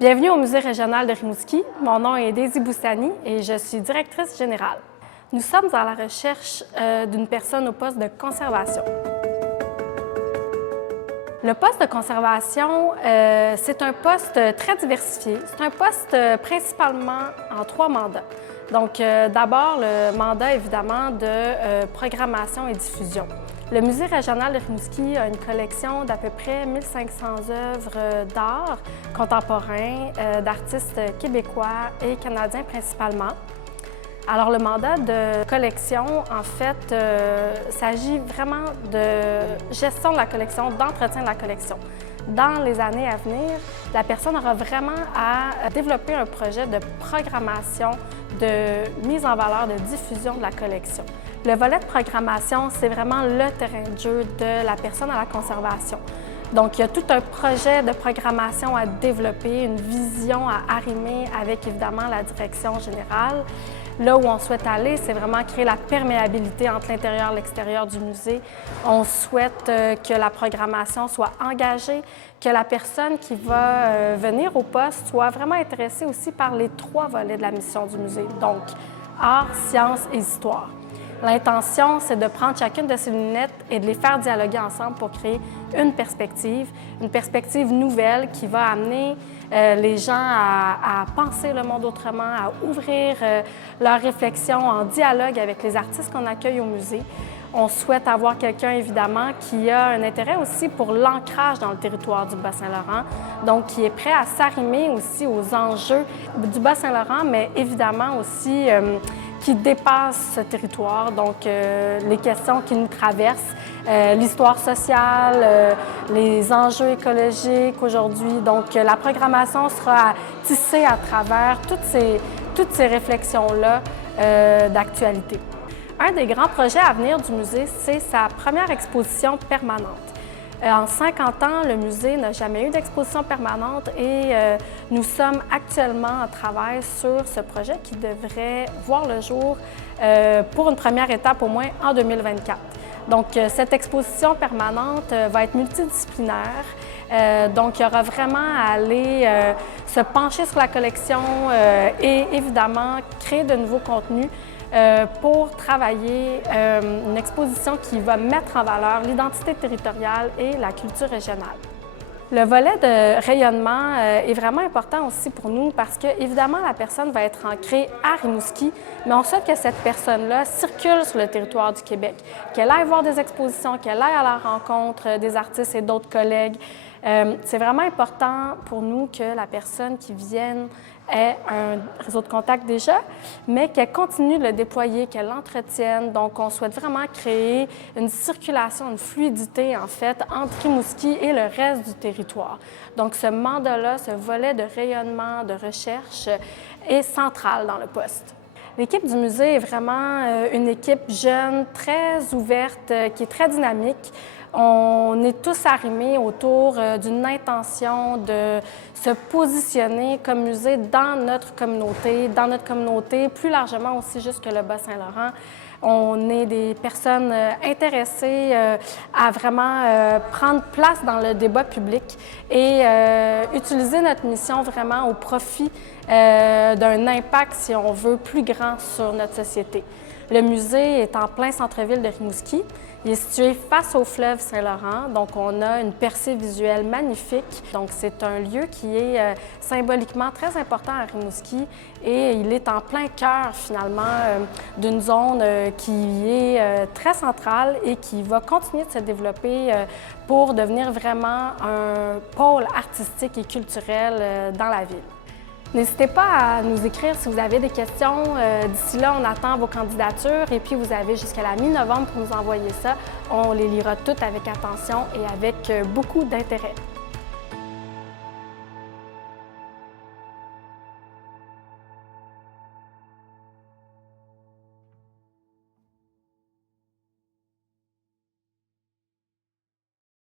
Bienvenue au Musée régional de Rimouski. Mon nom est Daisy Boussani et je suis directrice générale. Nous sommes à la recherche d'une personne au poste de conservation. Le poste de conservation, c'est un poste très diversifié. C'est un poste principalement en 3 mandats. Donc, d'abord, le mandat, évidemment, de programmation et diffusion. Le Musée régional de Rimouski a une collection d'à peu près 1500 œuvres d'art contemporain d'artistes québécois et canadiens principalement. Alors, le mandat de collection, en fait, s'agit vraiment de gestion de la collection, d'entretien de la collection. Dans les années à venir, la personne aura vraiment à développer un projet de programmation, de mise en valeur, de diffusion de la collection. Le volet de programmation, c'est vraiment le terrain de jeu de la personne à la conservation. Donc, il y a tout un projet de programmation à développer, une vision à arrimer avec, évidemment, la direction générale. Là où on souhaite aller, c'est vraiment créer la perméabilité entre l'intérieur et l'extérieur du musée. On souhaite que la programmation soit engagée, que la personne qui va venir au poste soit vraiment intéressée aussi par les 3 volets de la mission du musée, donc art, sciences et histoire. L'intention, c'est de prendre chacune de ces lunettes et de les faire dialoguer ensemble pour créer une perspective nouvelle qui va amener les gens à penser le monde autrement, à ouvrir leur réflexion en dialogue avec les artistes qu'on accueille au musée. On souhaite avoir quelqu'un, évidemment, qui a un intérêt aussi pour l'ancrage dans le territoire du Bas-Saint-Laurent, donc qui est prêt à s'arrimer aussi aux enjeux du Bas-Saint-Laurent, mais évidemment aussi qui dépasse ce territoire, donc les questions qui nous traversent, l'histoire sociale, les enjeux écologiques aujourd'hui. Donc la programmation sera tissée à travers toutes ces réflexions-là d'actualité. Un des grands projets à venir du musée, c'est sa première exposition permanente. En 50 ans, le musée n'a jamais eu d'exposition permanente et nous sommes actuellement en travail sur ce projet qui devrait voir le jour pour une première étape au moins en 2024. Donc, cette exposition permanente va être multidisciplinaire. Donc, il y aura vraiment à aller se pencher sur la collection et évidemment créer de nouveaux contenus pour travailler une exposition qui va mettre en valeur l'identité territoriale et la culture régionale. Le volet de rayonnement est vraiment important aussi pour nous parce que, évidemment, la personne va être ancrée à Rimouski, mais on souhaite que cette personne-là circule sur le territoire du Québec, qu'elle aille voir des expositions, qu'elle aille à la rencontre des artistes et d'autres collègues. C'est vraiment important pour nous que la personne qui vienne ait un réseau de contact déjà, mais qu'elle continue de le déployer, qu'elle l'entretienne. Donc, on souhaite vraiment créer une circulation, une fluidité, en fait, entre Rimouski et le reste du territoire. Donc, ce mandat-là, ce volet de rayonnement, de recherche, est central dans le poste. L'équipe du musée est vraiment une équipe jeune, très ouverte, qui est très dynamique. On est tous arrimés autour d'une intention de se positionner comme musée dans notre communauté, plus largement aussi juste que le Bas-Saint-Laurent. On est des personnes intéressées à vraiment prendre place dans le débat public et utiliser notre mission vraiment au profit d'un impact, si on veut, plus grand sur notre société. Le musée est en plein centre-ville de Rimouski. Il est situé face au fleuve Saint-Laurent, donc on a une percée visuelle magnifique. Donc c'est un lieu qui est symboliquement très important à Rimouski et il est en plein cœur finalement d'une zone qui est très centrale et qui va continuer de se développer pour devenir vraiment un pôle artistique et culturel dans la ville. N'hésitez pas à nous écrire si vous avez des questions. D'ici là, on attend vos candidatures et puis vous avez jusqu'à la mi-novembre pour nous envoyer ça. On les lira toutes avec attention et avec beaucoup d'intérêt.